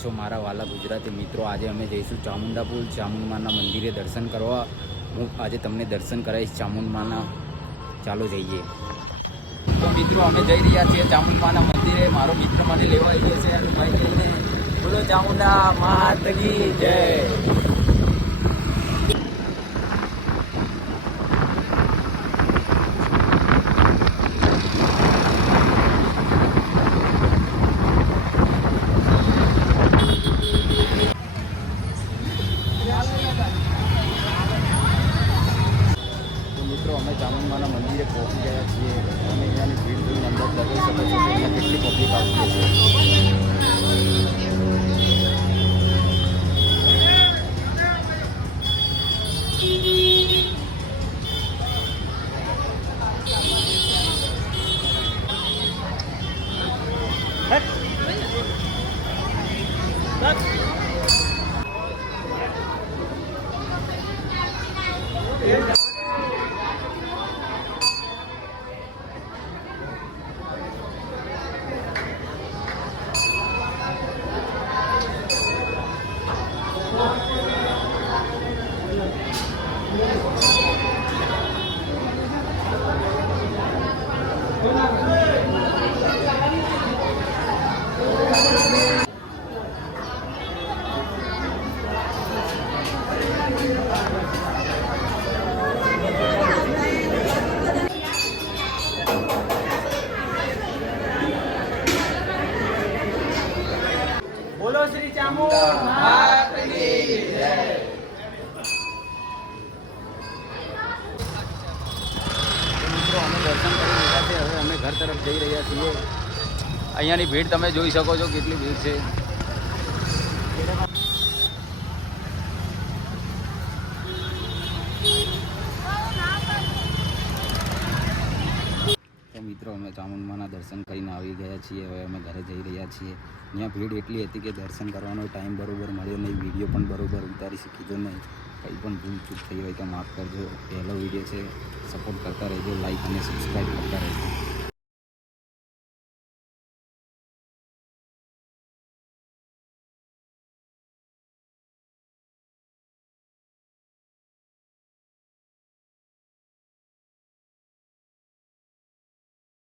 છો મારા વાલા ગુજરાતી મિત્રો? આજે અમે જઈશું ચામુંડાપુર ચામુંડમાના મંદિરે દર્શન કરવા. હું આજે તમને દર્શન કરાવીશ ચામુંડમાના. ચાલો જઈએ. તો મિત્રો અમે જઈ રહ્યા છીએ ચામુંડમાના મંદિરે. મારો મિત્ર મને લેવા આવ્યો છે અને ભાઈ લઈને બોલો ચામુંડા માત કી જય. મિત્રો અમે ચામુંડમાના મંદિરે પહોંચી ગયા છીએ અને અહીંયાની ભીડ જોઈને અંદર દર્શન શકો છો કે અહીંયા કેટલી પબ્લિક આવતી છે. બોલો શ્રી ચામુંડા માત કી જય. મિત્રો અમે દર્શન કરી રહ્યા છે. હવે અમે ઘર તરફ જઈ રહ્યા છીએ. અહીંયાની ભીડ તમે જોઈ શકો છો કેટલી ભીડ છે. મિત્રો અમે ચામુંડમાના દર્શન કરીને આવી ગયા છીએ. હવે અમે ઘરે જઈ રહ્યા છીએ. અહીંયા ભીડ એટલી હતી કે દર્શન કરવાનો ટાઈમ બરાબર મળ્યો નહીં. વિડીયો પણ બરાબર ઉતારી શક્યો નહીં. કંઈ પણ ભૂલ ચૂક થઈ હોય તો માફ કરજો. પહેલો વિડીયો છે, સપોર્ટ કરતા રહેજો. લાઈક અને સબસ્ક્રાઈબ કરતા રહેજો.